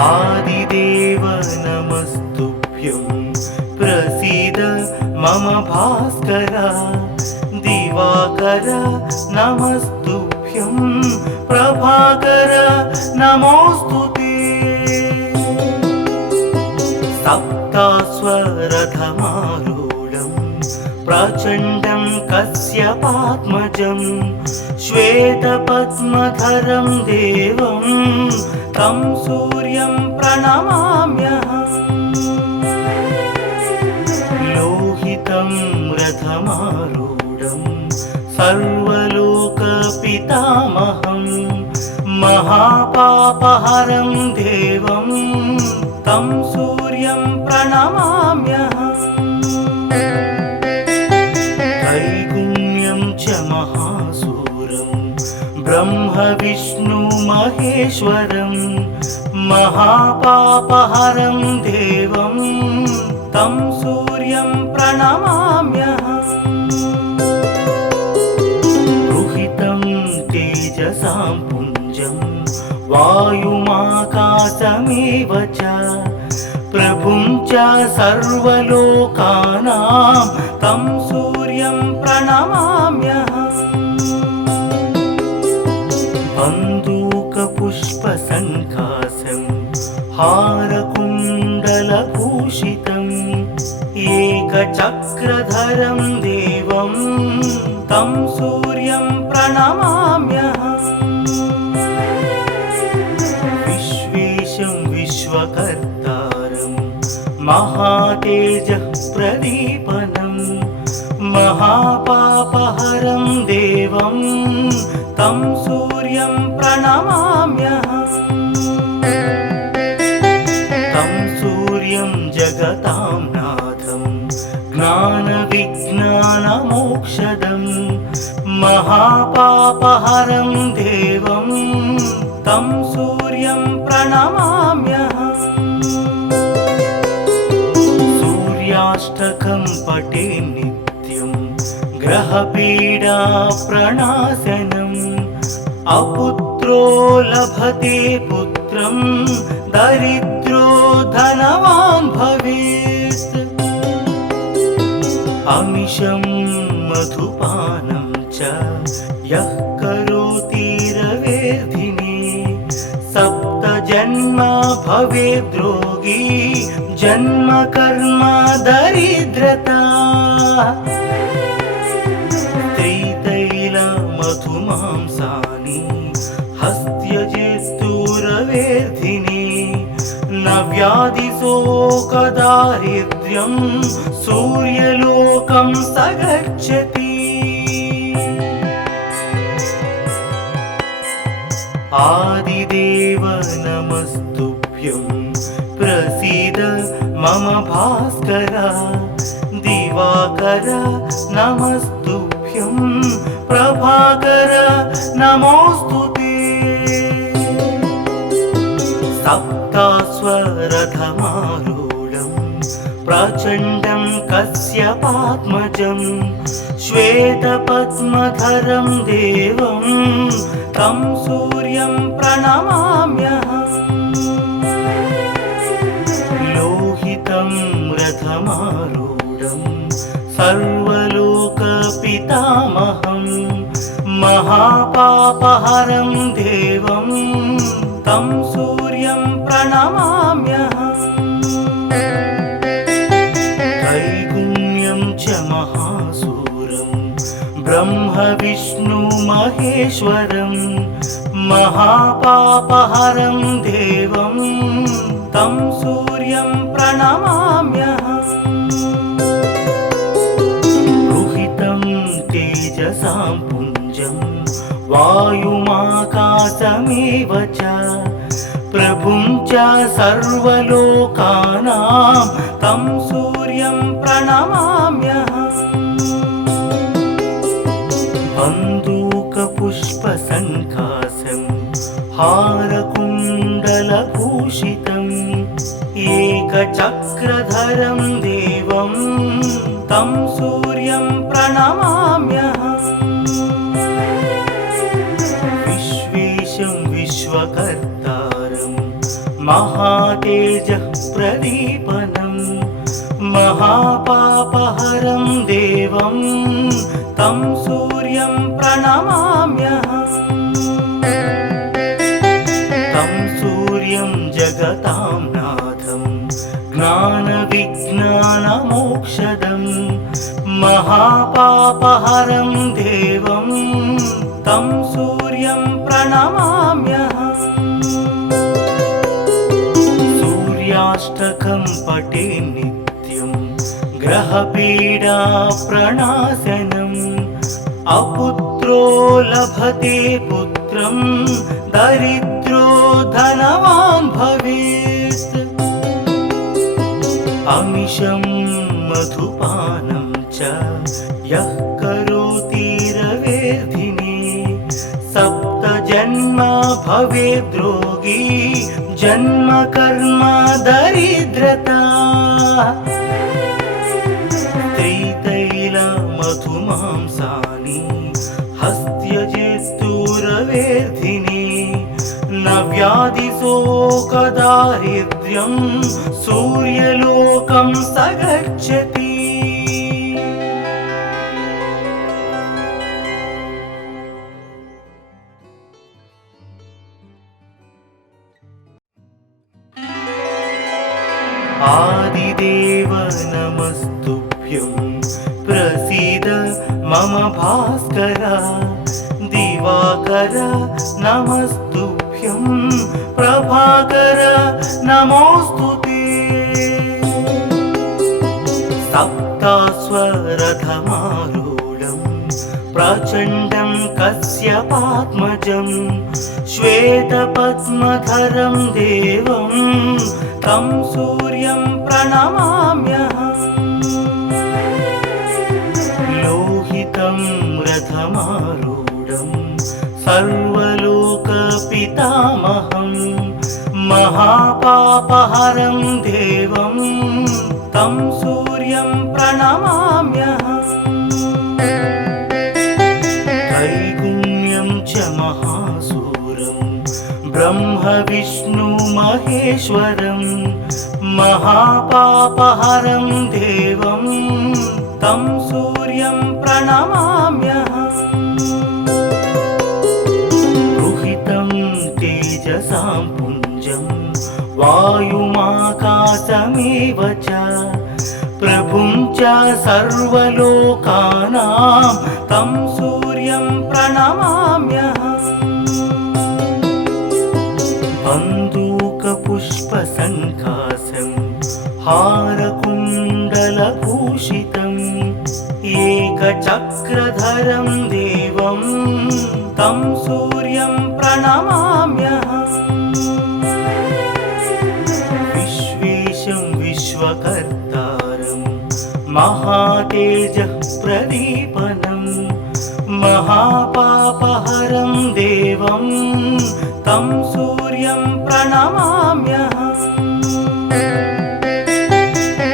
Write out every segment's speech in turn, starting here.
आदिदेव नमस्तुभ्यं प्रसीद मम भास्कर दिवाकर नमस्तुभ्यं प्रभाकर नमोस्तुते सप्तास्वरथमारूढं प्रचण्डं कश्यपात्मजं श्वेतपद्मधरं देवं तं सूर्यं प्रणमाम्यहम् लोहितं रथमारूढं सर्वलोकपितामहं महापापहरं देवं तं सूर्यं प्रणमाम्यहम् त्रैगुण्यं च महासूरं ब्रह्म विष्णु महेश्वरं महापापहरं देवं तं सूर्यं प्रणमाम्यहम् रुहितं तेजसां पुञ्जं वायुमाकाशमेव च प्रभुं च सर्वलोकानां तं सूर्यं प्रणमाम्यहम् बन्दूकपुष्पसङ्काशं हारकुण्डलभूषितम् एकचक्रधरं देवं तं सूर्यं प्रणमाम्यहम् विश्वेशं विश्वकर्तारं महातेजः प्रदीपनं महापापहरं देवं तं सूर्यं प्रणमाम्यहम् तं सूर्यं जगतां नाथं ज्ञानविज्ञानमोक्षदं महापापहरं देवं तं सूर्यं प्रणमाम्यहम् सूर्याष्टकं पठे नित्यं ग्रहपीडाप्रणाशनम् अपुत्रो लभते पुत्रं दरिद्रो धनवान् भवेत् अमिषं मधुपानं च यः करोति रवेर्धिने सप्तजन्म भवेद्रोगी जन्म कर्म दरिद्रता त्रितैलमधुमांसानि हस्त्यजेस्तुरवेर्धिने न व्याधिशोकदारिद्र्यं सूर्यलोकं स गच्छति आदिदेव नमस्तुभ्यं प्रसीद मम भास्कर दिवाकर नमस्तुभ्यं प्रभाकर नमोस्तुते सप्तास्वरथमारूढं प्रचण्डं कश्यपात्मजं श्वेतपद्मधरं देवं तं सूर्यं प्रणमाम्यहम् लोहितं रथमारूढं सर्वलोकपितामहं महापापहरं देवं तं सूर्यं प्रणमाम्यहम् त्रैगुण्यं च महासूरं ब्रह्म विष्णु महेश्वरं महापापहरं देवं तं सूर्यं प्रणमाम्यहम् रुहितं तेजसां पुञ्जं वायुमाकाशमेव च प्रभुं च सर्वलोकानां तं सूर्यं प्रणमाम्यहम् बन्दूकपुष्पसङ्काशं हारकुण्डलभूषितम् एकचक्रधरं देवं तं सूर्यं प्रणमाम्यहम् विश्वेशं विश्वकर्तारं महातेजः प्रदीपनं महापापहरं देवं तं सूर्यं प्रणमाम्यहम् तं सूर्यं जगतां नाथं ज्ञानविज्ञानमोक्षदं महापापहरं देवं तं सूर्यं प्रणमाम्यहम् सूर्याष्टकं पठे नित्यं ग्रहपीडा प्रणाशनम् अपुत्रो लभते पुत्रं दरिद्रो धनवान् भवेत् अमिषं मधुपानं च यः करोति रवेर्धिने सप्तजन्म भवेद्रोगी जन्म कर्म दरिद्रता त्रितैलमधुमांसानि हस्त्यजेस्तुरवेर्धिने न व्याधिशोकदारिद्र्यं सूर्यलोकं स गच्छति आदिदेव नमस्तुभ्यं प्रसीद मम भास्कर दिवाकर नमस्तुभ्यं प्रभाकर नमोस्तुते सप्तास्वरथमारूढं प्रचण्डं कश्यपात्मजं श्वेतपद्मधरं देवं तं सूर्यं प्रणमाम्यहम् लोहितं रथमारूढं सर्वलोकपितामहं महापापहरं देवं तं सूर्यं प्रणमाम्यहम् त्रैगुण्यं च महासूरं ब्रह्म विष्णु महेश्वरं महापापहरं देवं तं सूर्यं प्रणमाम्यहम् रुहितं तेजसां पुञ्जं वायुमाकाशमेव च प्रभुं च सर्वलोकानां तं सूर्यं प्रणमाम्यहम् बन्दूकपुष्पसङ्कासं हारकुण्डलभूषितम् एकचक्रधरं देवं तं सूर्यं प्रणमाम्यहम् विश्वेशं विश्वकर्तारं महातेजः प्रदीपनं महापापहरं देवं तं सूर्यं प्रणमाम्यहम्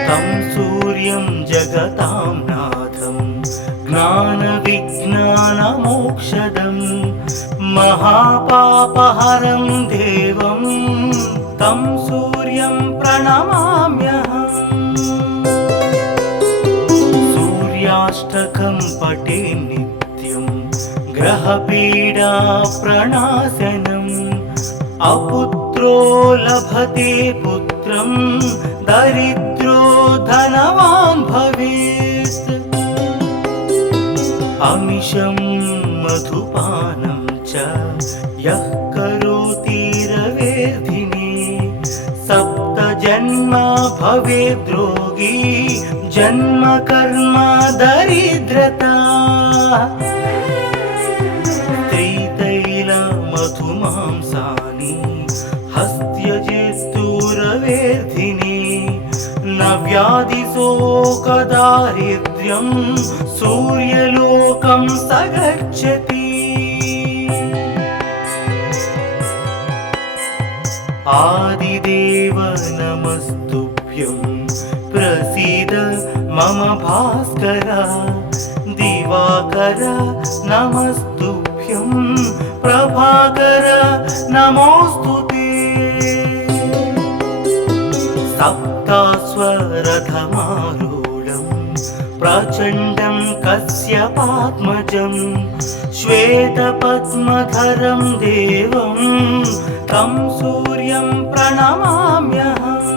तं सूर्यं जगतां नाथं ज्ञानविज्ञानमोक्षदं महापापहरं देवं तं सूर्यं प्रणमाम्यहम् सूर्याष्टकं पठे नित्यं ग्रहपीडा प्रणाशनम् अपुत्रो लभते पुत्रं दरिद्रो धनवान् भवेत् अमिषं मधुपानं च यः करोति रवेर्धिने सप्तजन्म भवेद्रोगी जन्म कर्म दरिद्रता त्रितैलमधुमांसानि हस्त्यजेस्तुरवेर्धिने न व्याधिशोकदारिद्र्यं सूर्यलोकं स गच्छति आदिदेव नमस्तुभ्यं प्रसीद मम भास्कर दिवाकर नमस्तुभ्यं प्रभाकर नमोस्तुते सप्तास्वरथमारूढं प्रचण्डं कश्यपात्मजं श्वेतपद्मधरं देवं तं सूर्यं प्रणमाम्यहम्।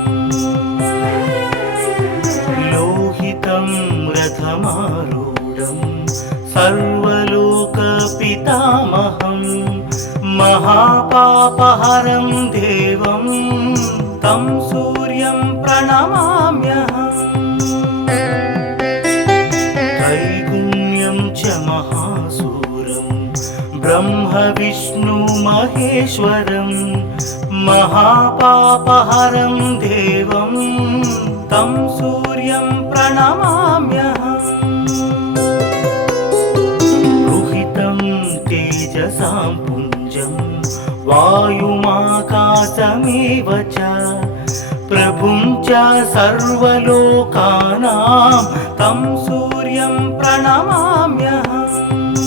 लोहितं रथमारूढं सर्वलोकपितामहं महापापहरं देवं तं सूर्यं प्रणमाम्यहम्। त्रैगुण्यं च महासूरं ब्रह्म विष्णु महेश्वरं महापापहरं देवं तं सूर्यं प्रणमाम्यहम्। रुहितं तेजसां पुञ्जं वायुमाकाशमेव च प्रभुं च सर्वलोकानां तं सूर्यं प्रणमाम्यहम्।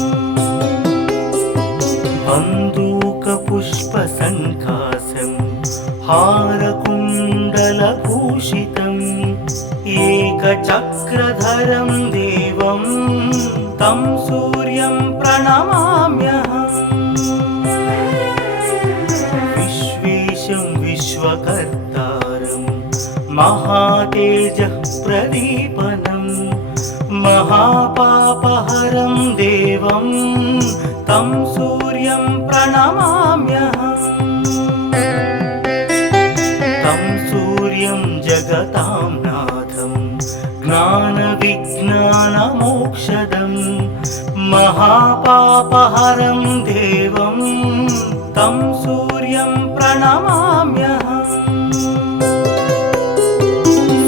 बन्दूकपुष्पसङ्काशं हारकुण्डलभूषितम् एकचक्रधरं देवं तं सूर्यं प्रणमाम्यहम्। विश्वेशं विश्वकर्तारं महातेजः प्रदीपनं महापापहरं देवं तं सूर्यं प्रणमाम्यहम्। तं सूर्यं जगतां नाथं ज्ञानविज्ञानमोक्षदं महापापहरं देवं तं सूर्यं प्रणमाम्यहम्।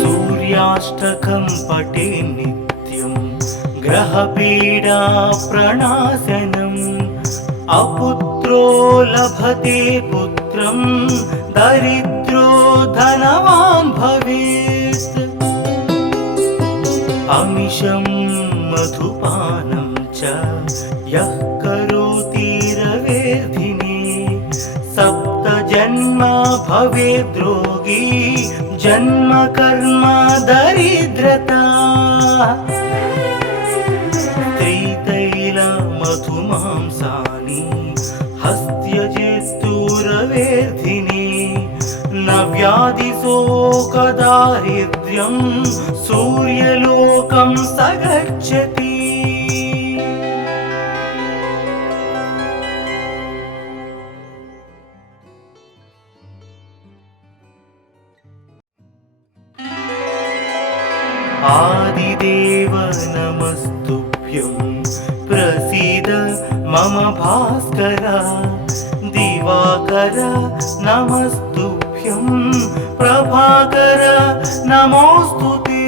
सूर्याष्टकं पठे नित्यं ग्रहपीडा प्रणाशनम् अपुत्रो लभते पुत्रं दरिद्रो धनवान् भवेत्। अमिषं मधुपानं च यः करोति रवेर्धिने सप्तजन्म भवेद्रोगी जन्म कर्म दरिद्रता। त्रितैलमधुमांसानि हस्त्यजेस्तुरवेर्धिने न व्याधिशोकदारिद्र्यं सूर्यलोकं स गच्छति। आदिदेव नमस्तुभ्यं प्रसीद मम भास्कर। दिवाकर नमस्तुभ्यं प्रभाकर नमोस्तुते।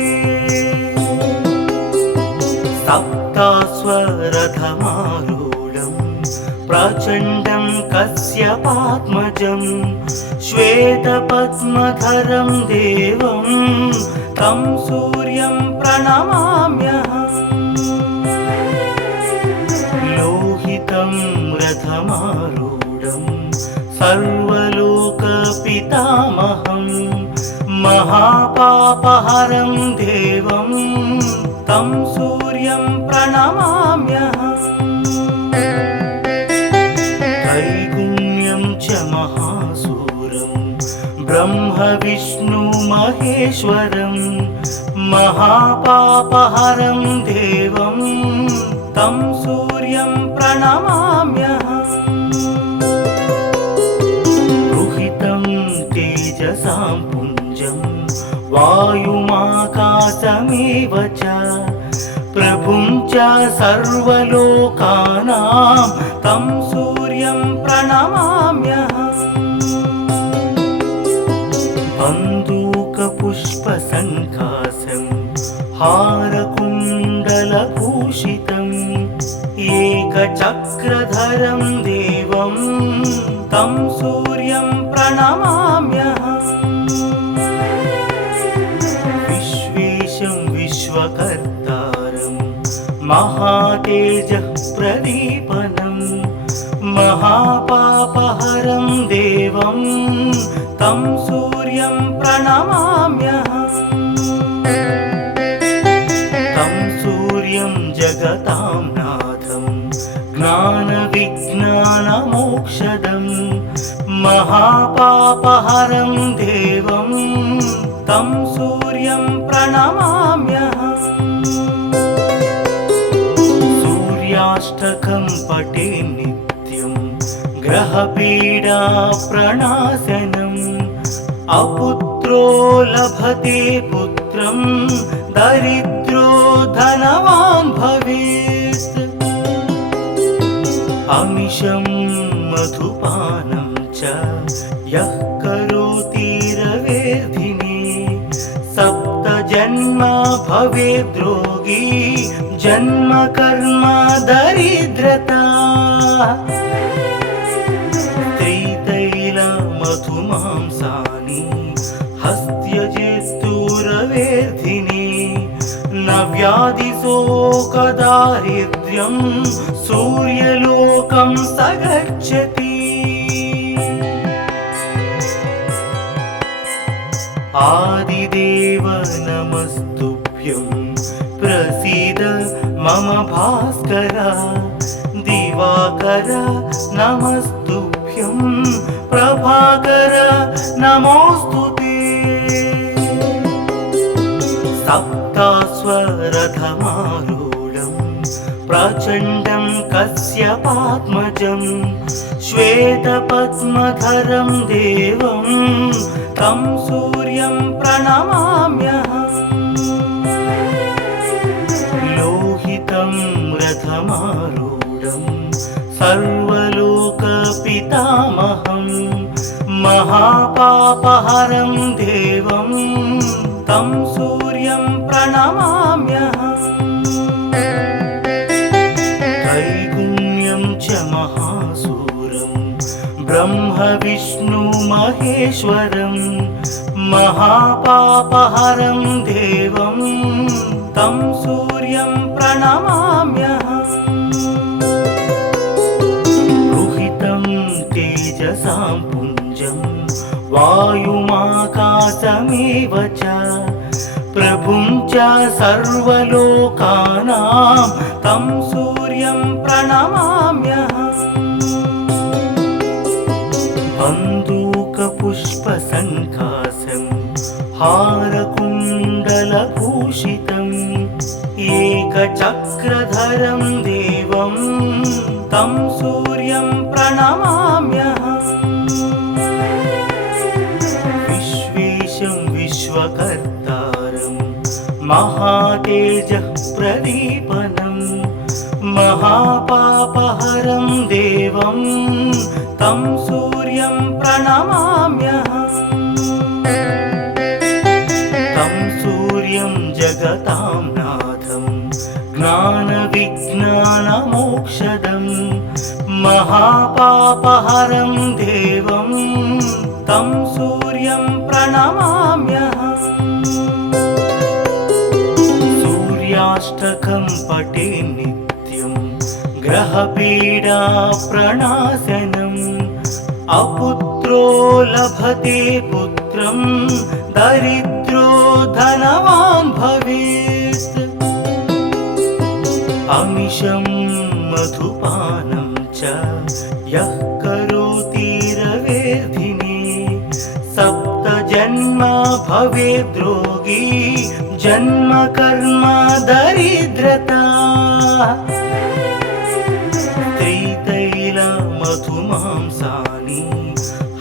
सप्तास्वरथमारूढं प्रचण्डं कश्यपात्मजं श्वेतपद्मधरं देवं तं सूर्यं प्रणमाम्यहम्। लोहितं रथमारूढं सर्वलोकपितामहं महापापहरं देवं तं सूर्यं प्रणमाम्यहम्। त्रैगुण्यं च महासूरं ब्रह्म विष्णु महेश्वरं महापापहरं देवं तं सूर्यं प्रणमाम्यहम्। रुहितं तेजसां पुञ्जं वायुमाकाशमेव च प्रभुं च सर्वलोकानां तं सूर्यं प्रणमाम्यहम्। बन्दूकपुष्पसङ्काशं हारकुण्डलभूषितम् एकचक्रधरं देवं तं सूर्यं प्रणमाम्यहम्। विश्वेशं विश्वकर्तारं महातेजः प्रदीपनं महापापहरं देवं तं सूर्यं प्रणमाम्यहम् तं सूर्यं जगतां नाथं ज्ञानविज्ञानमोक्षदं महापापहरं देवं तं सूर्यं प्रणमाम्यहम् सूर्याष्टकं पठे नित्यं ग्रहपीडा प्रणाशनम् अपुत्रो लभते पुत्रं दरिद्रो धनवान् भवेत् अमिषं मधुपानं च यः करोति रवेर्धिने सप्तजन्म भवेद्रोगी जन्म कर्म दरिद्रता मधुमांसानि हस्त्यजेस्तुरवेर्धिने न व्याधिशोकदारिद्र्यं सूर्यलोकं स गच्छति आदिदेव नमस्तुभ्यं प्रसीद मम भास्कर दिवाकर नमस्तुभ्यं प्रभाकर नमोस्तुते सप्तास्वरथमारूढं प्रचण्डं कश्यपात्मजं श्वेतपद्मधरं देवं तं सूर्यं प्रणमाम्यहम् लोहितं रथमारूढं सर्वलोकपितामहं महापापहरं देवं तं सूर्यं प्रणमाम्यहम् त्रैगुण्यं च महासूरं ब्रह्म विष्णु महेश्वरं महापापहरं देवं तं सूर्यं प्रणमाम्यहम् तेजसां पुञ्जं वायुमाकाशमेव च प्रभुं च सर्वलोकानां तं सूर्यं प्रणमाम्यहम् बन्दूकपुष्पसङ्काशं हारकुण्डलभूषितम् एकचक्रधरं देवं तं सूर्यं प्रणमाम्यहम् विश्वेशं विश्वकर्तारं महातेजः प्रदीपनं महापापहरं देवं तं सूर्यं प्रणमाम्यहम् तं सूर्यं जगतां नाथं ज्ञानविज्ञानमोक्षदं महापापहरं देवं तं सूर्यं प्रणमाम्यहम् सूर्याष्टकं पठे नित्यं ग्रहपीडा प्रणाशनम् अपुत्रो लभते पुत्रं दरिद्रो धनवान् भवेत् अमिषं मधुपानं च यः करोति रवेर्धिने सप्तजन्म भवेद्रोगी जन्म कर्म दरिद्रता मधुमांसानि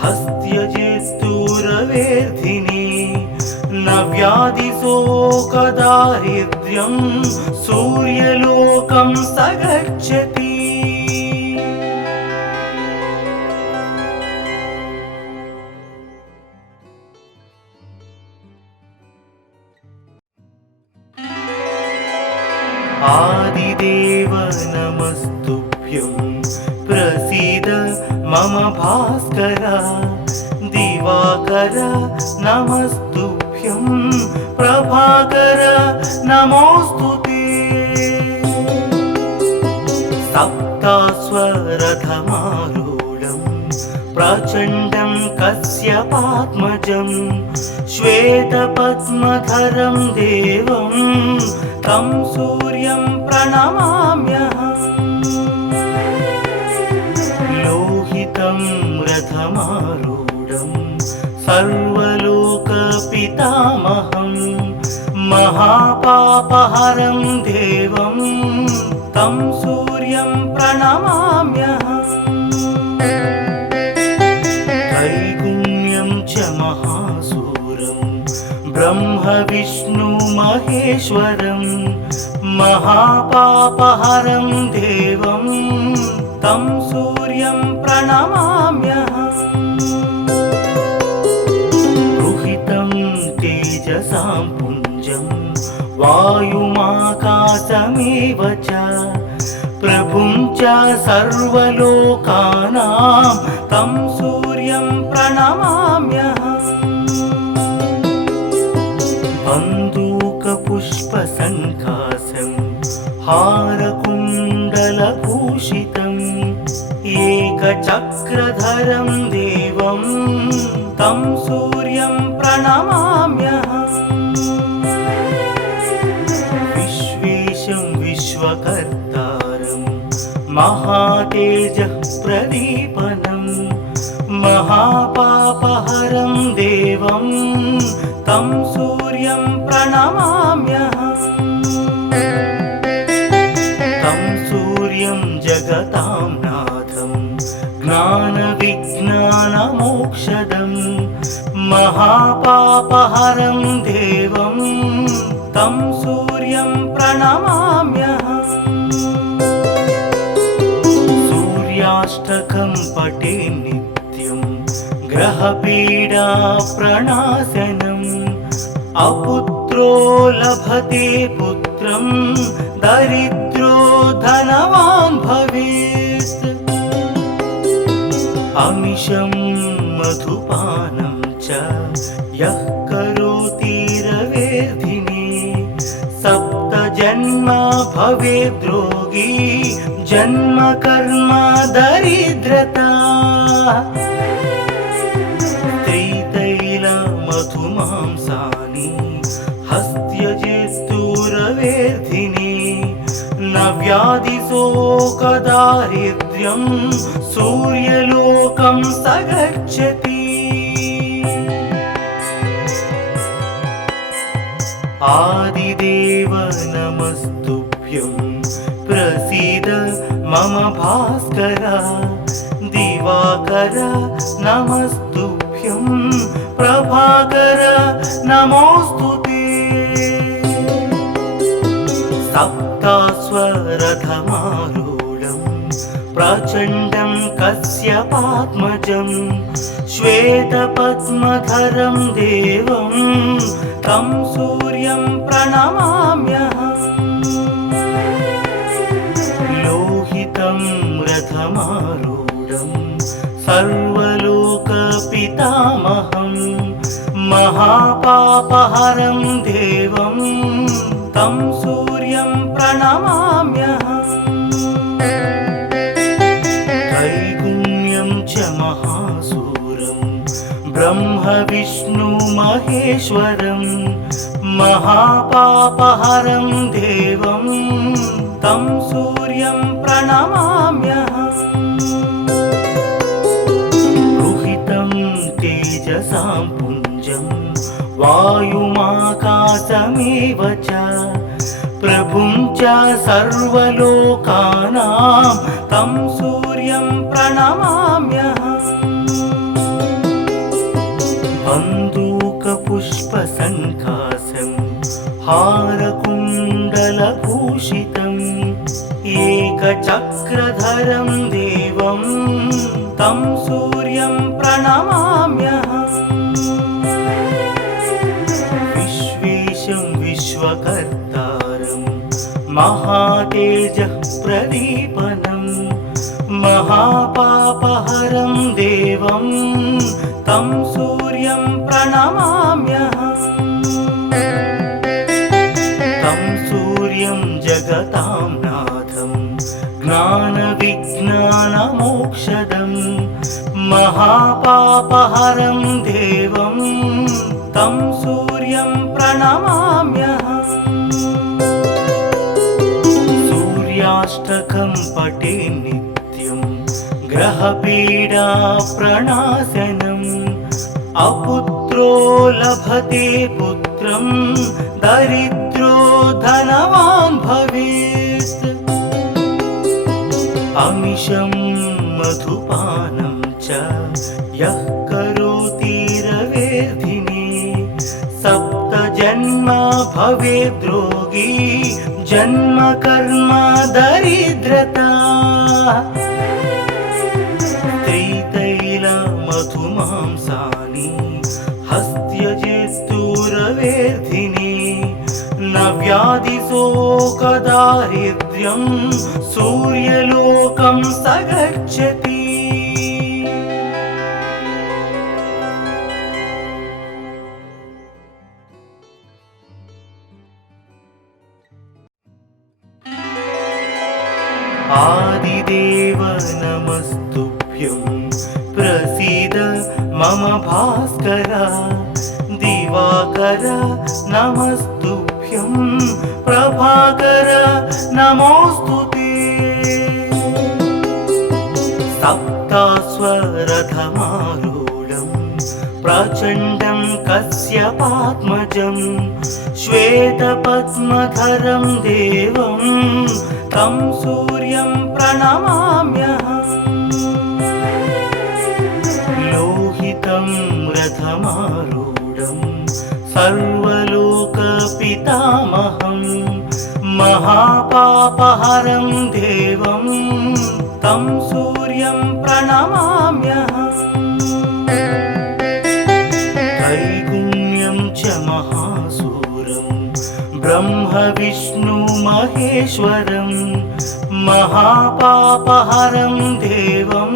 हस्त्यजेस्तुरवेर्धिने न व्याधिशोकदारिद्र्यं सूर्यलोकं स गच्छति आदिदेव नमस्तुभ्यं प्रसीद मम भास्कर दिवाकर नमस्तुभ्यं प्रभाकर नमोस्तुते सप्तास्वरथमारूढं प्रचण्डं कश्यपात्मजं श्वेतपद्मधरं देवं तं सूर्यं प्रणमाम्यहम्। लोहितं रथमारूढं सर्वलोकपितामहं महापापहरं देवं तं सूर्यं प्रणमाम्यहम्। त्रैगुण्यं च महासूरं ब्रह्मविष्णुमहेश्वरं महापापहरं देवं तं सूर्यं प्रणमाम्यहम्। रुहितं तेजसां पुञ्जं वायुमाकाशमेव च प्रभुं च सर्वलोकानां तं सूर्यं प्रणमाम्यहम्। बन्दूकपुष्पसङ्कासं हारकुण्डलभूषितम् एकचक्रधरं देवं तं सूर्यं प्रणमाम्यहम्। विश्वेशं विश्वकर्तारं महातेजः प्रदीपनं महापापहरं देवं तं सूर्यं प्रणमाम्यहम्। तं सूर्यं जगतां नाथं ज्ञानविज्ञानमोक्षदं महापापहरं देवं तं सूर्यं प्रणमाम्यहम्। सूर्याष्टकं पठे नित्यं ग्रहपीडाप्रणाशनम् अपुत्रो लभते पुत्रं दरिद्रो धनवान् भवेत्। अमिषं मधुपानं च यः करोति रवेर्धिने सप्तजन्म भवेद्रोगी जन्म कर्म दरिद्रता। त्रितैलमधुमांसानि हस्त्यजेस्तुरवेर्धिने न व्याधिशोकदारिद्र्यं सूर्यलोकं स गच्छति। आदिदेव नमस्तुभ्यं प्रसीद मम भास्कर। दिवाकर नमस्तुभ्यं प्रभाकर नमोऽस्तुते। सप्ताश्वरथमारूढं प्रचण्डं कश्यपात्मजं श्वेतपद्मधरं देवं तं सूर्यं प्रणमाम्यहम्। लोहितं रथमारूढं सर्वलोकपितामहं महापापहरं देवं तं सूर्यं प्रणमाम्यहम्। त्रैगुण्यं च महासूरं ब्रह्मविष्णुमहेश्वरं महापापहरं देवं तं सूर्यं प्रणमाम्यहम्। रुहितं तेजसां पुञ्जं वायुमाकाशमेव च प्रभुं च सर्वलोकानां तं सूर्यं प्रणमाम्यहम्। बन्दूकपुष्पसङ्कासं हारकुण्डलभूषितम् एकचक्रधरं देवं तं सूर्यं प्रणमाम्यहम्। विश्वेशं विश्वकर्तारं महातेजः प्रदीपनं महापापहरं देवं तं सूर्यं प्रणमाम्यहम्। तं सूर्यं जगतां नाथं ज्ञानविज्ञानमोक्षदं महापापहरं देवं तं सूर्यं प्रणमाम्यहम् सूर्याष्टकं पठे नित्यं ग्रहपीडा प्रणाशनम् अपुत्रो लभते पुत्रं दरिद्रो धनवान् भवेत् अमिषं मधुपानं च यः करोति रवेर्धिने सप्तजन्म भवेद्रोगी जन्म कर्म दरिद्रता स्त्रीतैलमधुमांसानि हस्त्यजेस्तुरवेर्धिने न व्याधिशोकदारिद्र्यं सूर्यलोकं स गच्छति आदिदेव नमस्तुभ्यं प्रसीद मम भास्कर दिवाकर नमस्तुभ्यं प्रभाकर नमोस्तुते सप्तास्वरथमारूढं प्रचण्डं कश्यपात्मजं श्वेतपद्मधरं देवं तं सूर्यं प्रणमाम्यहम् लोहितं रथमारूढं सर्वलोकपितामहं महापापहरं देवं तं सूर्यं प्रणमाम्यहम् त्रैगुण्यं च महासूरं ब्रह्म विष्णु महेश्वरं महापापहरं देवं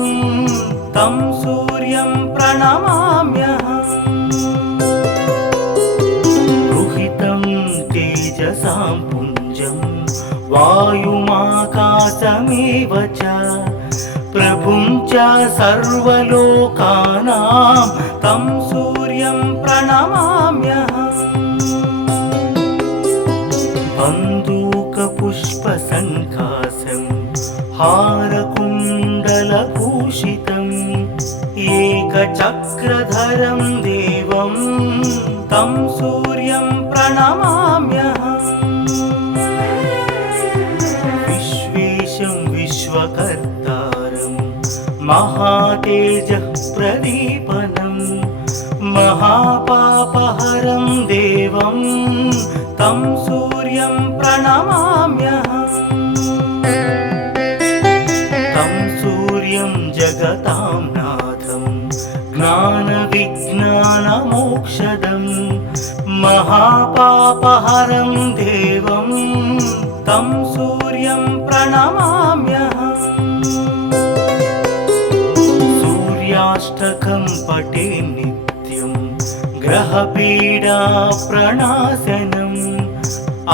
तं सूर्यं प्रणमाम्यहम् रुहितं तेजसां पुञ्जं वायुमाकाशमेव च प्रभुं च सर्वलोकानां तं सूर्यं प्रणमाम्यहम् बन्दूकपुष्पसङ्कासं हारकुण्डलभूषितम् एकचक्रधरं देवं तं सूर्यं प्रणमाम्यहम् विश्वेशं विश्वकर्तारं महातेजः प्रदीपनं महापापहरं देवं तं सूर्यं प्रणमाम्यहम् तं सूर्यं जगतां नाथं ज्ञानविज्ञानमोक्षदं महापापहरं देवं तं सूर्यं प्रणमाम्यहम् सूर्याष्टकं पठे नित्यं ग्रहपीडा प्रणाशनम्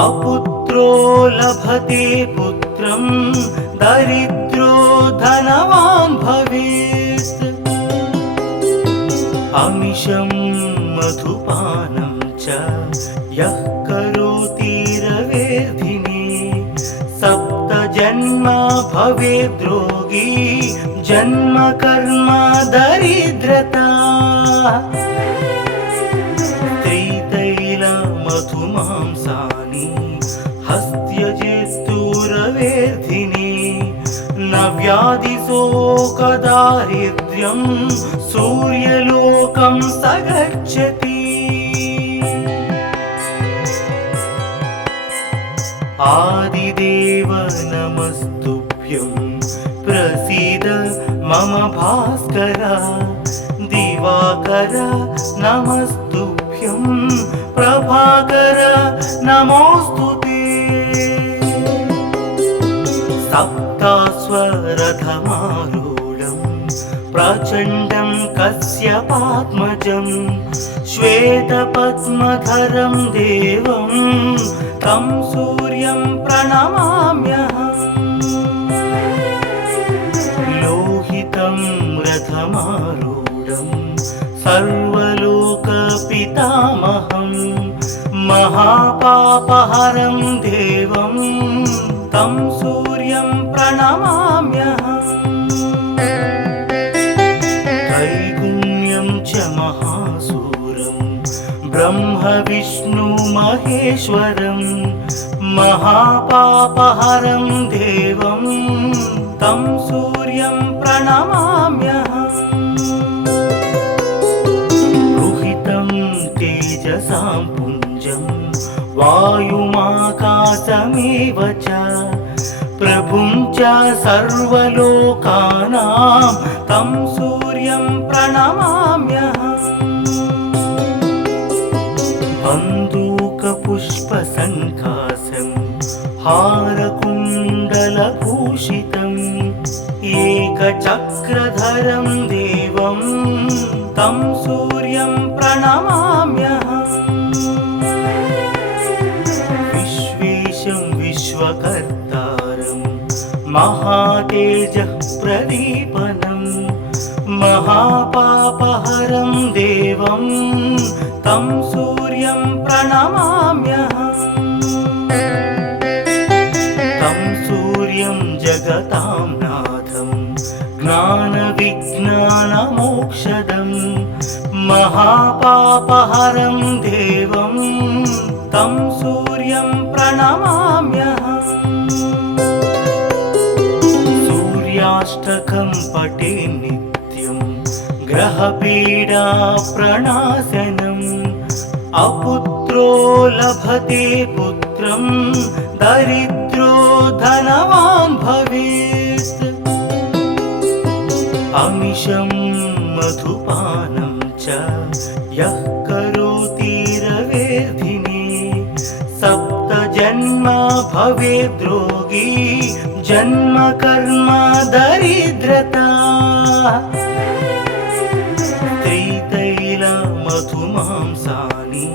अपुत्रो लभते पुत्रं दरिद्रो धनवान् भवेत् अमिषं मधुपानं च यः करोति रवेर्धिने सप्तजन्म भवेद्रोगी जन्म कर्म दरिद्रता स्त्रीतैलमधुमांसानि हस्त्यजेस्तुरवेर्धिने न व्याधिशोकदारिद्र्यं सूर्यलोकं स गच्छति आदिदेव नमस्तुभ्यं प्रसीद मम भास्कर दिवाकर नमस्तुभ्यं प्रभाकर नमोस्तुते सप्तास्वरथमारूढं प्रचण्डं कश्यपात्मजं श्वेतपद्मधरं देवं तं सूर्यं प्रणमाम्यहम् लोहितं रथमा रथमारूढं सर्वलोकपितामहं महापापहरं देवं तं सूर्यं प्रणमाम्यहम् त्रैगुण्यं च महासूरं ब्रह्म विष्णु महेश्वरं महापापहरं देवं तं सूर्यं प्रणमाम्यहम् रुहितं तेजसां पुञ्जं वायुमाकाशमेव च प्रभुं च सर्वलोकानां तं सूर्यं प्रणमाम्यहम् बन्दूकपुष्पसङ्कासं हारकुण्डलभूषितम् एकचक्रधरं देवं तं सूर्यं प्रणमाम्यहम् विश्वेशं विश्वकर्तारं महातेजः प्रदीपनं महापापहरं देवं तं सूर्यं प्रणमाम्यहम् तं सूर्यं जगतां नाथं ज्ञानविज्ञानमोक्षदं महापापहरं देवं तं सूर्यं प्रणमाम्यहम् सूर्याष्टकं पठे नित्यं ग्रहपीडा प्रणाशनम् अपुत्रो लभते पुत्रं दरिद्रो धनवान् भवेत् अमिषं मधुपानं च यः करोति रवेर्धिने सप्तजन्म भवेद्रोगी जन्म कर्म दरिद्रता त्रितैलमधुमांसानि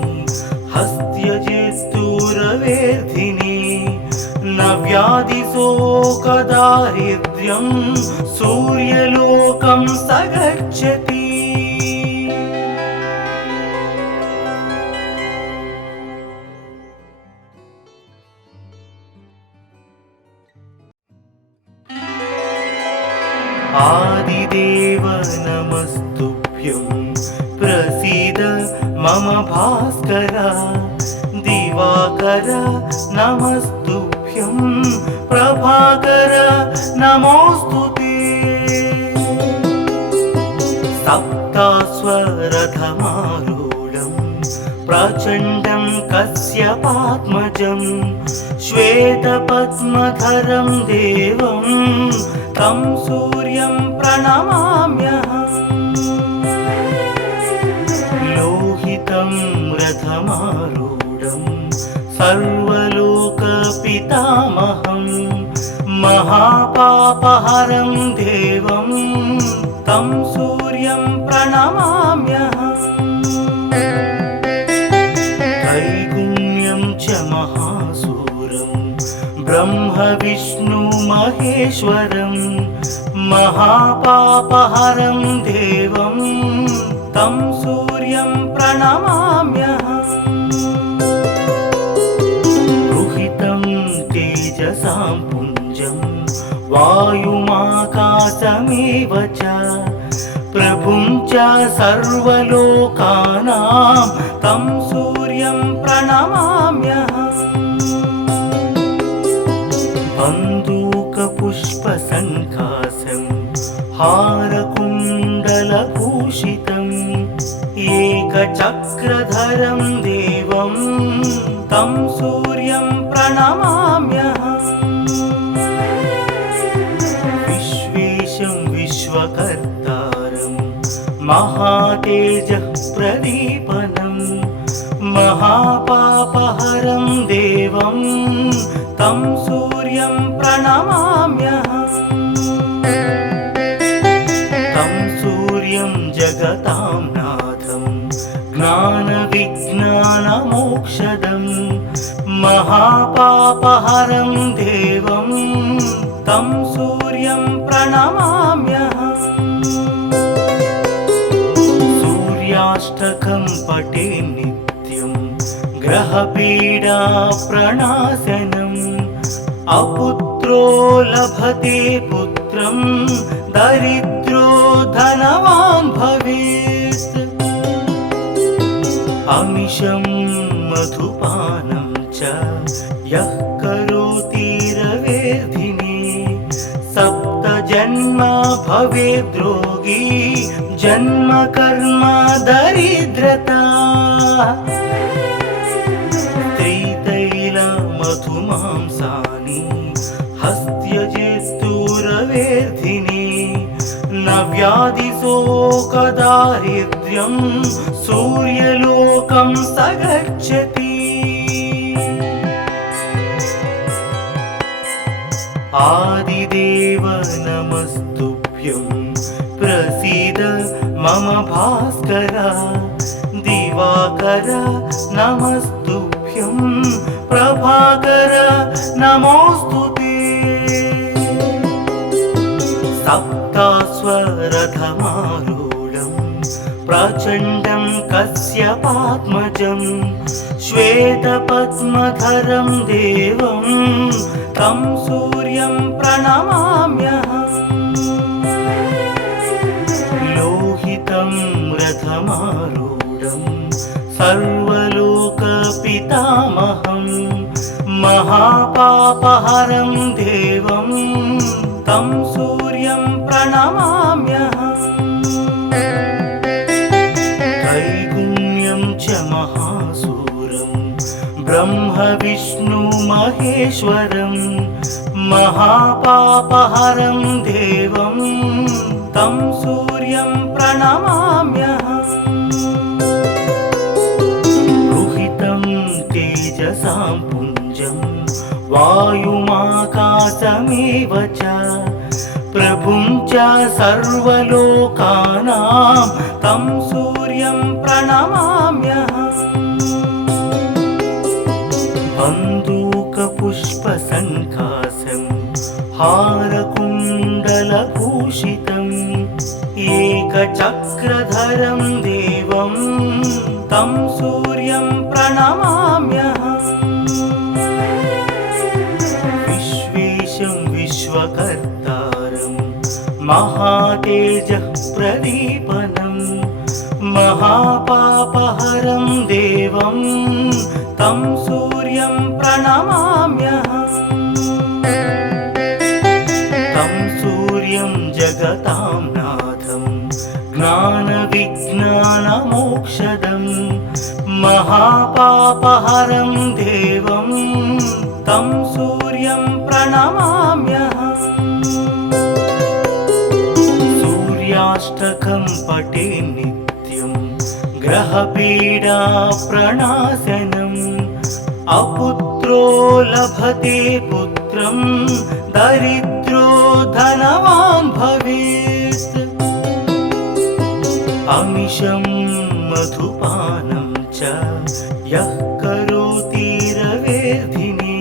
हस्त्यजेस्तुरवेर्धिने न व्याधिशोकदारिद्र्यं सूर्यलोकं स गच्छति आदिदेव नमस्तुभ्यं प्रसीद मम भास्कर दिवाकर नमस्तुभ्यं प्रभाकर नमोस्तुते सप्तास्वरथमारूढं प्रचण्डं कश्यपात्मजं श्वेतपद्मधरं देवं तं सूर्यं प्रणमाम्यहम् लोहितं रथमारूढं सर्वलोकपितामहं महापापहरं देवं तं सूर्यं प्रणमाम्यहम् त्रैगुण्यं च महासूरं ब्रह्म विष्णु महेश्वरं महापापहरं देवं तं सूर्यं प्रणमाम्यहम् रुहितं तेजसां पुञ्जं वायुमाकाशमेव च प्रभुं च सर्वलोकानां तं सूर्यं प्रणमाम्यहम् बन्दूकपुष्पसङ्कासं हारकुण्डलभूषितम् एकचक्रधरं देवं तं सूर्यं प्रणमाम्यहम् विश्वेशं विश्वकर्तारं महातेजः प्रदीपनं महापापहरं देवं तं सूर्यं प्रणमाम्यहम् तं सूर्यं जगतां नाथं ज्ञानविज्ञानमोक्षदं महापापहरं देवं तं सूर्यं प्रणमाम्यहम् सूर्याष्टकं पठे नित्यं ग्रहपीडा प्रणाशनम् अपुत्रो लभते पुत्रं दरिद्रो धनवान् भवेत् अमिषं मधुपानं च यः करोति रवेर्धिने सप्तजन्म भवेद्रोगी जन्म कर्म दरिद्रता मधुमांसानि हस्त्यजेस्तुरवेर्धिने न व्याधिशोकदारिद्र्यं सूर्यलोकं स गच्छति आदिदेव नमस्तुभ्यं प्रसीद मम भास्कर दिवाकर नमस्तुभ्यं प्रभाकर नमोस्तुते सप्तास्वरथमारूढं प्रचण्डं कश्यपात्मजं श्वेतपद्मधरं देवं तं सूर्यं प्रणमाम्यहम् लोहितं रथमारूढं सर्वलोकपितामहं महापापहरं देवं तं सूर्यं प्रणमाम्यहम् त्रैगुण्यं च महासूरं ब्रह्मविष्णुमहेश्वरं महापापहरं देवं तं सूर्यं प्रणमाम्यहम् तेजसां पुञ्जं वायुमाकाशमेव च प्रभुं च सर्वलोकानां तं सूर्यं प्रणमाम्यहम् बन्दूकपुष्पसङ्काशं हारकुण्डलभूषितम् एकचक्रधरं देवं तं सूर्यं प्रणमाम्यहम् विश्वेशं विश्वकर्तारं महातेजः प्रदीपनं महापापहरं देवं तं सूर्यं प्रणमाम्यहम् तं सूर्यं जगतां नाथं ज्ञानविज्ञानमोक्षदं महापापहरं देवं तं सूर्यं प्रणमाम्यहम् सूर्याष्टकं पठे नित्यं ग्रहपीडा प्रणाशनम् अपुत्रो लभते पुत्रं दरिद्रो धनवान् भवेत् अमिषं मधुपानं च यः करोति रवेर्धिने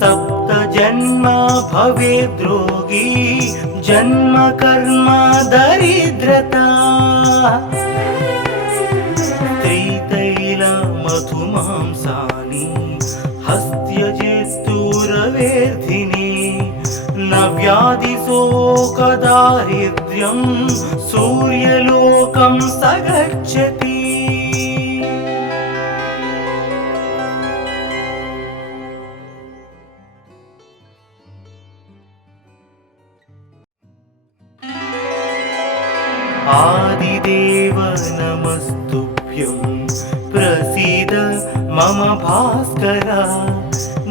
सप्तजन्म भवेद्रोगी जन्म कर्म दरिद्रता मधुमांसानि हस्त्यजेस्तुरवेर्धिने न व्याधिशोकदारिद्र्यं सूर्यलोकं स गच्छति आदिदेव नमस्तुभ्यं प्रसीद मम भास्कर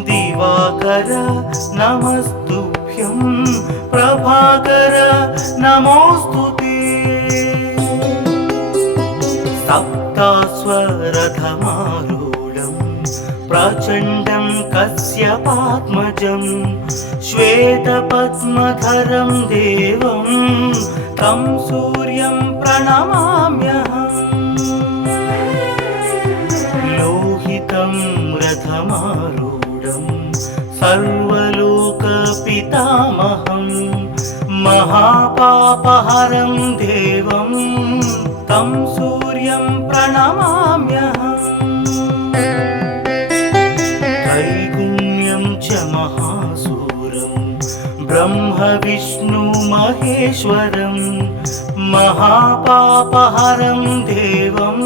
दिवाकर नमस्तुभ्यं प्रभाकर नमोस्तुते सप्तास्वरथमारूढं प्रचण्डं कश्यपात्मजं श्वेतपद्मधरं देवं तं सूर्यं प्रणमाम्यहम् लोहितं रथमारूढं सर्वलोकपितामहं महापापहरं देवं तं सूर्यं प्रणमाम्यहम् त्रैगुण्यं च महासूरं ब्रह्म विष्णु महेश्वरं महापापहरं देवं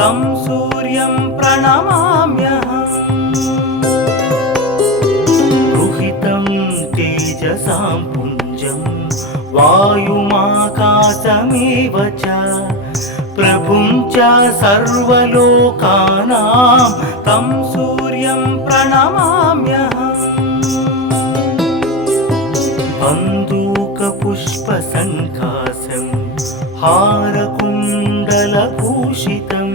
तं सूर्यं प्रणमाम्यहम् रुहितं तेजसां पुञ्जं वायुमाकाशमेव च प्रभुं च सर्वलोकानां तं सूर्यं प्रणमाम्यहम् बन्दूकपुष्पसङ्कासं हारकुण्डलभूषितम्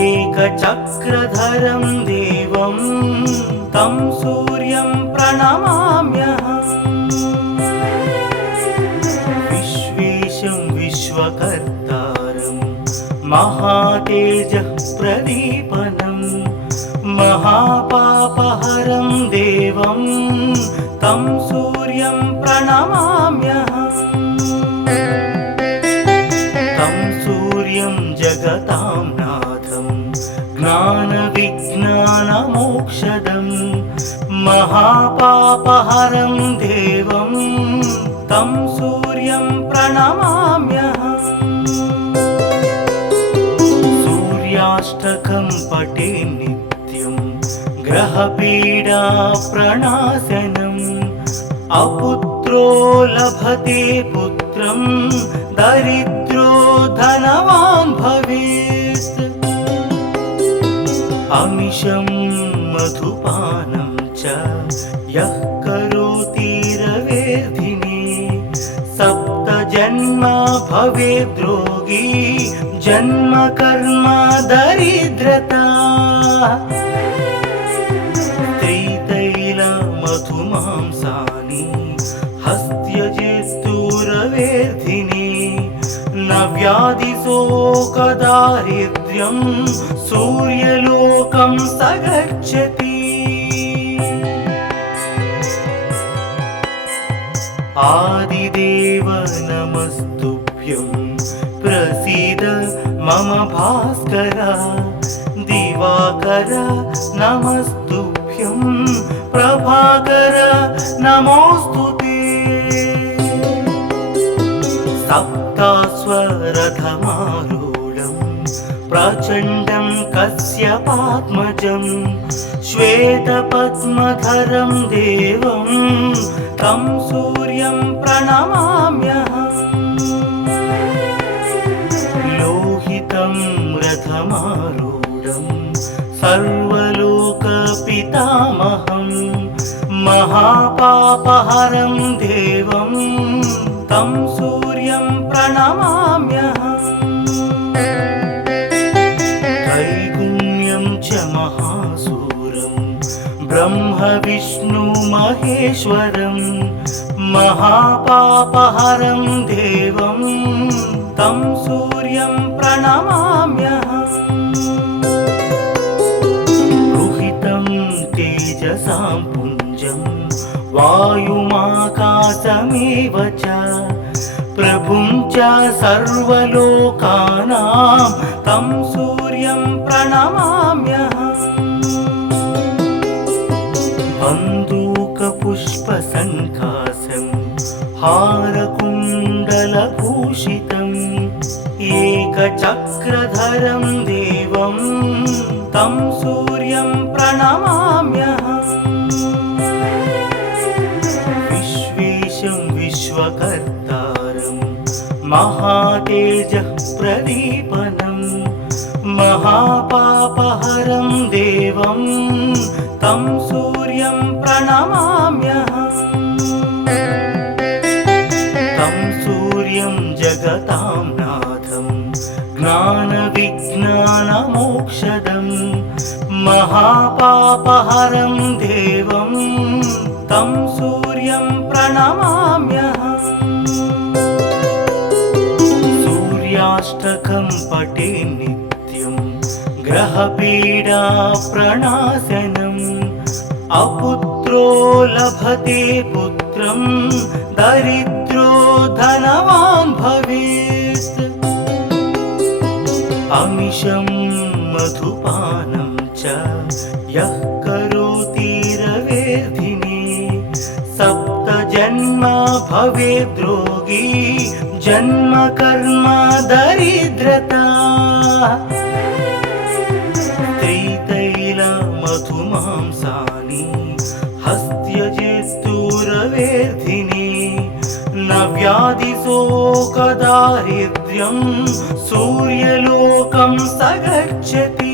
एकचक्रधरं देवं तं सूर्यं प्रणमाम्यहम् विश्वेशं विश्वकर्तारं महातेजः प्रदीपनं महापापहरं देवं तं सूर्यं प्रणमाम्यहम् तं सूर्यं जगतां नाथं ज्ञानविज्ञानमोक्षदं महापापहरं देवं तं सूर्यं प्रणमाम्यहम् सूर्याष्टकं पठे नित्यं ग्रहपीडा प्रणाशनम् अपुत्रो लभते पुत्रं दरिद्रो धनवान् भवेत् अमिषं मधुपानं च यः करोति रवेर्धिने सप्तजन्म भवेद्रोगी जन्म कर्म दरिद्रता त्रितैलमधुमांसानि हस्त्यजेस्तुरवेर्धिने न व्याधिशोकदारिद्र्यं सूर्यलोकं स गच्छति आदिदेव नमस्तुभ्यं प्रसीद मम भास्कर दिवाकर नमस्तुभ्यं प्रभाकर नमोस्तुते सप्तास्वरथमारूढं प्रचण्डं कश्यपात्मजं श्वेतपद्मधरं देवं तं सूर्यं प्रणमाम्यहम् लोहितं रथमारूढं सर्वलोकपितामहं महापापहरं देवं तं सूर्यं प्रणमाम्यहम् त्रैगुण्यं च महासूरं ब्रह्म विष्णु महेश्वरं महापापहरं देवं तं सूर्यं प्रणमाम्यहम् रुहितं तेजसां पुञ्जं वायुमाकाशमेव च प्रभुं च सर्वलोकानां तं सूर्यं प्रणमाम्यहम् बन्दूकपुष्पसङ्कासं हारकुण्डलभूषितम् एकचक्रधरं देवं तं सूर्यं प्रणमाम्यहम् विश्वेशं विश्वकर्तारं महातेजः प्रदीपनं महापापहरं देवं तं सूर्यं प्रणमाम्यहम् तं सूर्यं जगतां नाथं ज्ञानविज्ञानमोक्षदं महापापहरं देवं तं सूर्यं प्रणमाम्यहम् सूर्याष्टकं पठे नित्यं ग्रहपीडा प्रणाशनम् अपुत्रो लभते पुत्रं दरिद्रो धनवान् भवेत् अमिषं मधुपानं च यः करोति रवेर्धिने सप्तजन्मा भवेद्रोगी जन्म कर्म दरिद्रता त्रितैलमधुमांसानि हस्त्यजेस्तु रवेर्धिने न व्याधिशोकदारिद्र्यं सूर्यलोकं स गच्छति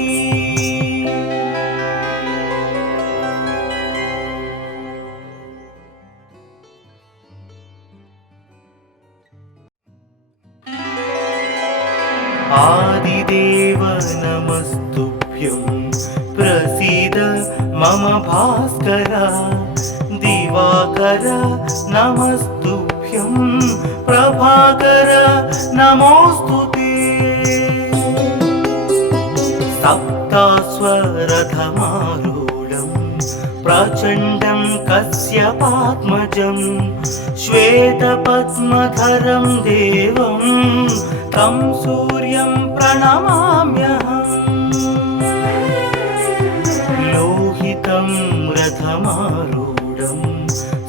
आदिदेव नमस्तुभ्यं प्रसीद मम भास्कर दिवाकर नमस्तुभ्यं प्रभाकर नमोस्तुते सप्तास्वरथमारूढं प्रचण्डं कश्यपात्मजं श्वेतपद्मधरं देवं तं सूर्यं प्रणमाम्यहम् लोहितं रथमारूढं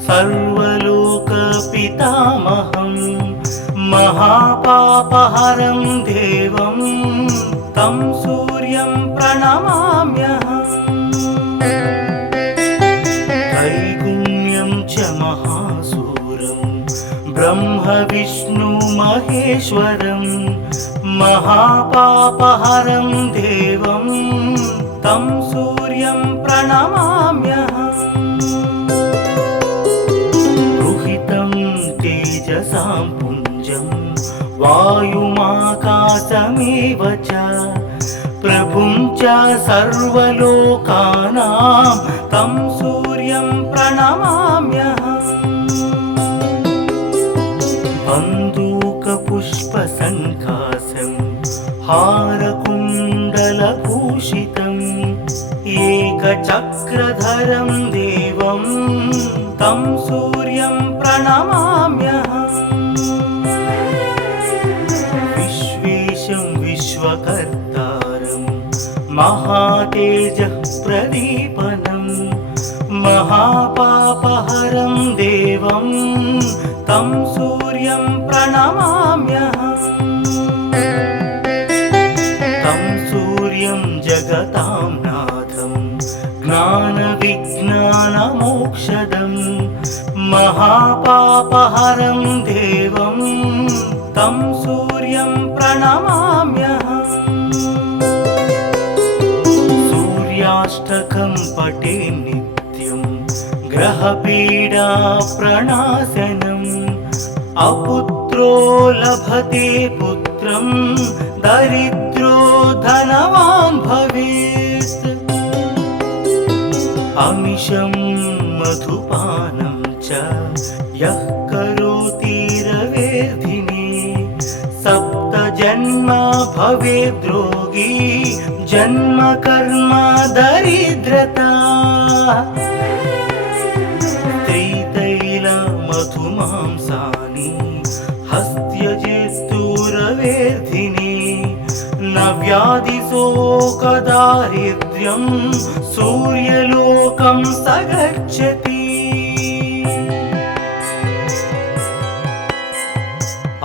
सर्वलोकपितामहं महापापहरं देवं तं सूर्यं प्रणमाम्यहम् त्रैगुण्यं च महासूरं ब्रह्म विष्णु महेश्वरं महापापहरं देवं तं सूर्यं प्रणमाम्यहम् रुहितं तेजसां पुञ्जं वायुमाकाशमेव च प्रभुं च सर्वलोकानां तं सूर्यं प्रणमाम्यहम् बन्दूकपुष्पसङ्कासं हारकुण्डलभूषितम् एकचक्रधरं देवं तं सूर्यं प्रणमाम्यहम् विश्वेशं विश्वकर्तारं महातेजः प्रदीपनं महापापहरं देवं तं सूर्यं प्रणमाम्यहम् तं सूर्यं जगतां नाथं ज्ञानविज्ञानमोक्षदं महापापहरं देवं तं सूर्यं प्रणमाम्यहम् सूर्याष्टकं पठे नित्यं ग्रहपीडा प्रणाशनम् अपुत्रो लभते पुत्रं दरिद्रो धनवान् भवेत् अमिषं मधुपानं च यः करोति रवेर्धिने सप्तजन्मा भवेद्रोगी जन्म कर्म दरिद्रता त्रितैलमधुमांसानि हस्त्यजेस्तु रवेर्धिने न व्याधिशोकदारिद्र्यं सूर्यलोकं स गच्छति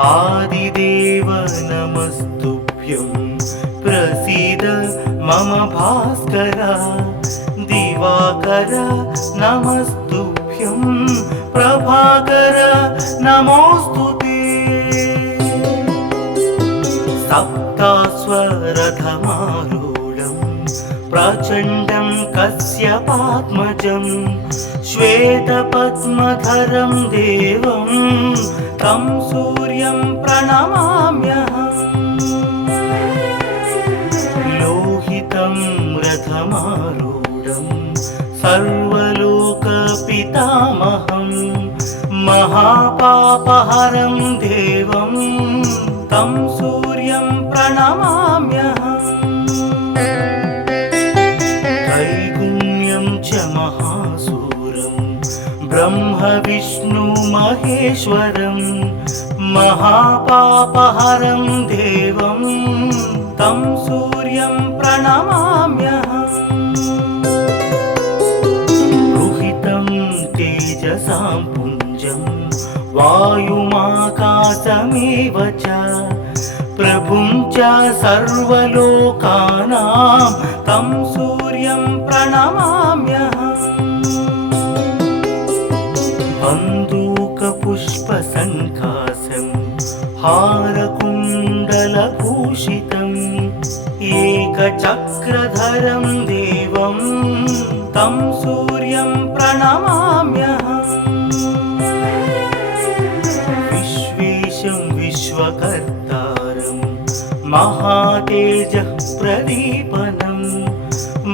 आदिदेव नमस्तुभ्यं प्रसीद मम भास्कर दिवाकर नमस्तुभ्यं प्रभाकर नमोस्तुते सप्तास्वरथमारूढं प्रचण्डं कश्यपात्मजं श्वेतपद्मधरं देवं तं सूर्यं प्रणमाम्यहम् लोहितं रथमारूढं सर्वलोकपितामहं महापापहरं देवं तं सूर्यं प्रणमाम्यहम् त्रैगुण्यं च महासूरं ब्रह्म विष्णु महेश्वरं महापापहरं देवं तं सूर्यं प्रणमाम्यहम् रुहितं तेजसां पुञ्जं वायुमाकाशमेव च प्रभुं च सर्वलोकानां तं सूर्यं प्रणमाम्यहम् बन्दूकपुष्पसङ्कासं हारकुण्डलभूषितम् एकचक्रधरं देवं तं सूर्यं प्रणमाम्यहम् विश्वेशं विश्वकर्तारं महातेजः प्रदीपनं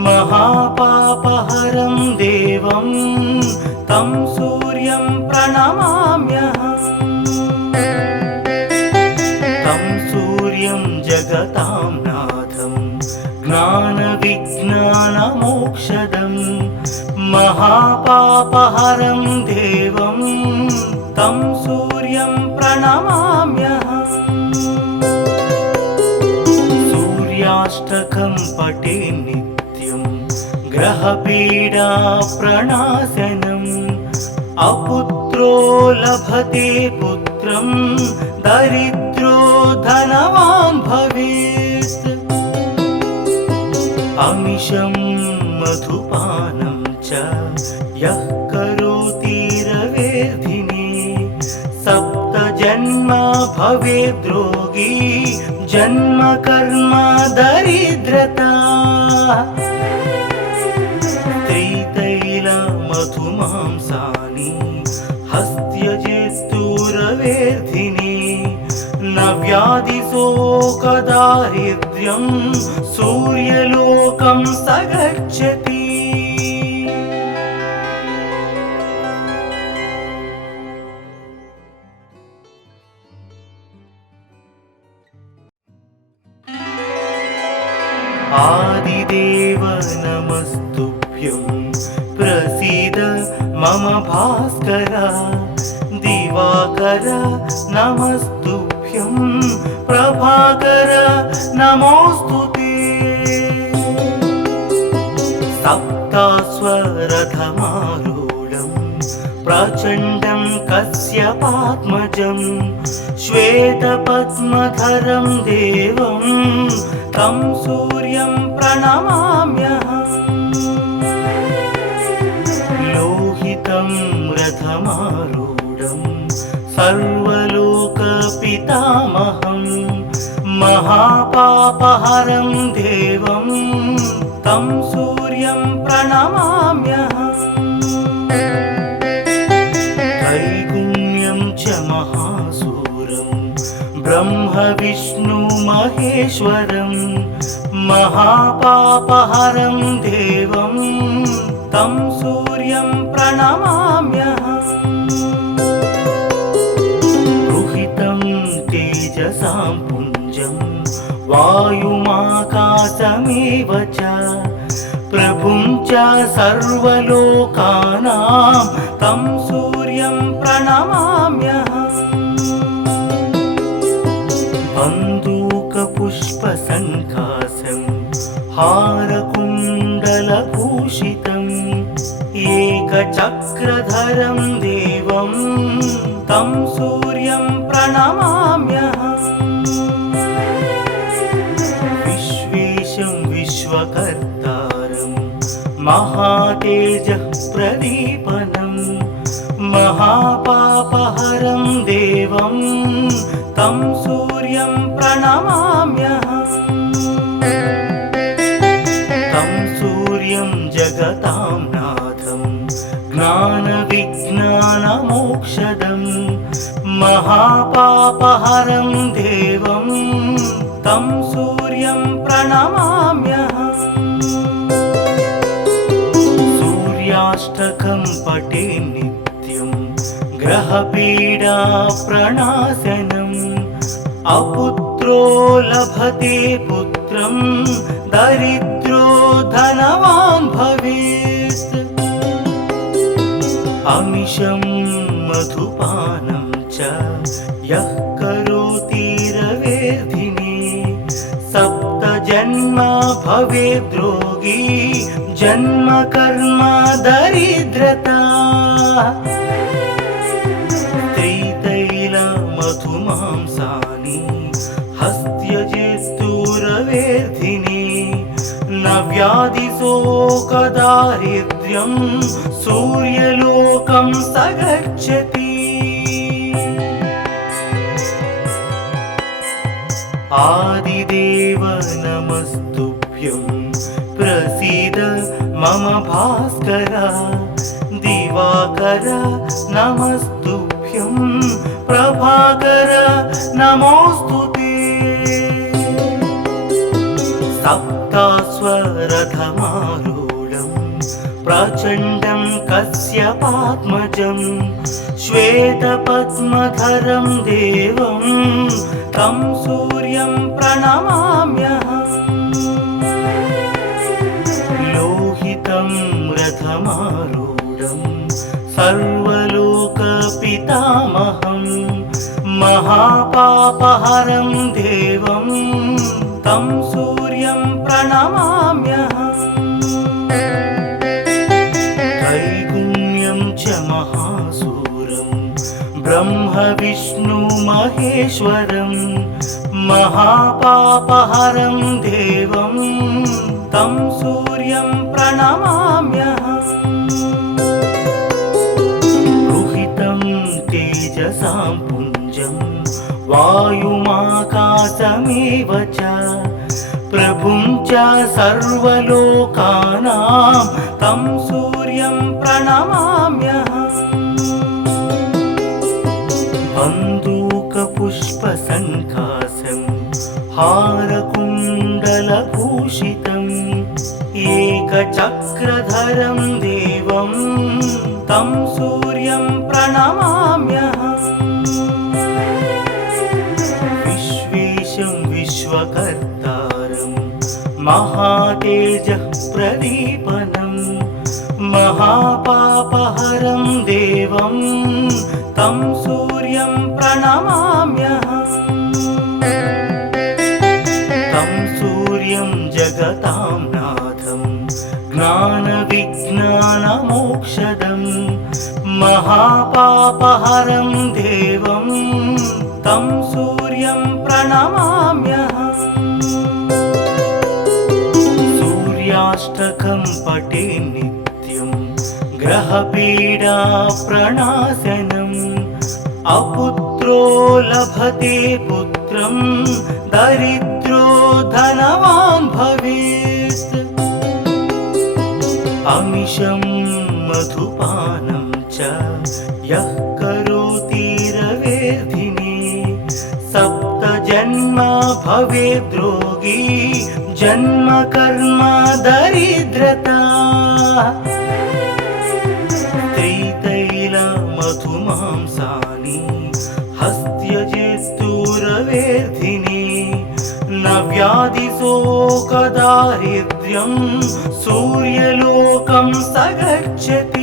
महापापहरं देवं तं सूर्यं प्रणमाम्यहम् तं सूर्यं जगतां नाथं ज्ञानविज्ञानमोक्षदं महापापहरं देवं तं सूर्यं प्रणमाम्यहम् सूर्याष्टकं पठे नित्यं ग्रहपीडा प्रणाशनम् अपुत्रो लभते पुत्रं दरिद्रो धनवान् भवेत् अमिषं मधुपानं च यः करोति रवेर्धिने सप्तजन्म भवेद्रोगी जन्म कर्म दरिद्रता त्रितैलमधुमांसानि हस्त्यजेस्तुरवेर्धिने न व्याधिशोकदारिद्र्यं सूर्यलोकं स गच्छति आदिदेव नमस्तुभ्यं प्रसीद मम भास्कर दिवाकर नमस्तुभ्यं प्रभाकर नमोस्तुते सप्तास्वरथमारूढं प्रचण्डं कश्यपात्मजं श्वेतपद्मधरं देवं तं सूर्यं प्रणमाम्यहम् लोहितं रथमारूढं सर्वलोकपितामहं महापापहरं देवं तं सूर्यं प्रणमाम्यहम् त्रैगुण्यं च महासूरं ब्रह्म महेश्वरं महापापहरं देवं तं सूर्यं प्रणमाम्यहम् रुहितं तेजसां पुञ्जं वायुमाकाशमेव च प्रभुं च सर्वलोकानां तं सूर्यं प्रणमाम्यहम् बन्दूकपुष्पसङ्कासं हारकुण्डलभूषितम् एकचक्रधरं देवं तं सूर्यं प्रणमाम्यहम् विश्वेशं विश्वकर्तारं महातेजः प्रदीपनं महापापहरं देवं तं सूर्यं प्रणमाम्यहम् तं सूर्यं जगतां नाथं ज्ञानविज्ञानमोक्षदं महापापहरं देवं तं सूर्यं प्रणमाम्यहम् सूर्याष्टकं पठे नित्यं ग्रहपीडा प्रणाशनम् अपुत्रो लभते पुत्रं दरिद्रो धनवान् भवेत् अमिषं मधुपानं च यः करोति रवेर्धिने सप्त जन्म भवेद्रोगी जन्म कर्म दरिद्रता त्रितैल मधुमांसानि हस्त्यजेस्तुरवेर्धिनि न व्याधिशोकदारिद्र्यं सूर्यलोकं स गच्छति आदिदेव नमस्तुभ्यं प्रसीद मम भास्कर दिवाकर नमस्तुभ्यं प्रभाकर नमोस्तुते सप्तास्वरथमारूढं प्रचण्डं कश्यपात्मजं श्वेतपद्मधरं देवं तं सूर्यं प्रणमाम्यहम् लोहितं रथमारूढं सर्वलोकपितामहं महापापहरं देवं तं सूर्यं प्रणमाम्यहम् त्रैगुण्यं च महासूरं ब्रह्म विष्णु महेश्वरं महापापहरं देवं तं सूर्यं प्रणमाम्यहम् रुहितं तेजसां पुञ्जं वायुमाकाशमेव च प्रभुं च सर्वलोकानां तं सूर्यं प्रणमाम्यहम् बन्दूकपुष्पसङ्कासं हारकुण्डलभूषितम् एकचक्रधरं देवं तं सूर्यं प्रणमाम्यहम् विश्वेशं विश्वकर्तारं महातेजः प्रदीपनं महापापहरं देवं तं सूर्यं प्रणमाम्यहम् तं सूर्यं जगतां नाथं ज्ञानविज्ञानमोक्षदं महापापहरं देवं तं सूर्यं प्रणमाम्यहम् सूर्याष्टकं पठे नित्यं ग्रहपीडा प्रणाशनम् अपुत्रो लभते पुत्रं दरिद्रो धनवान् भवेत् अमिषं मधुपानं च यः करोति रवेर्धिने सप्तजन्म भवेद्रोगी जन्म कर्म दरिद्रता त्रितैल मधुमांसानि हस्त्यजेस्तुरवेर्धिनि न व्याधिशोकदारिद्र्यं सूर्यलोकं स गच्छति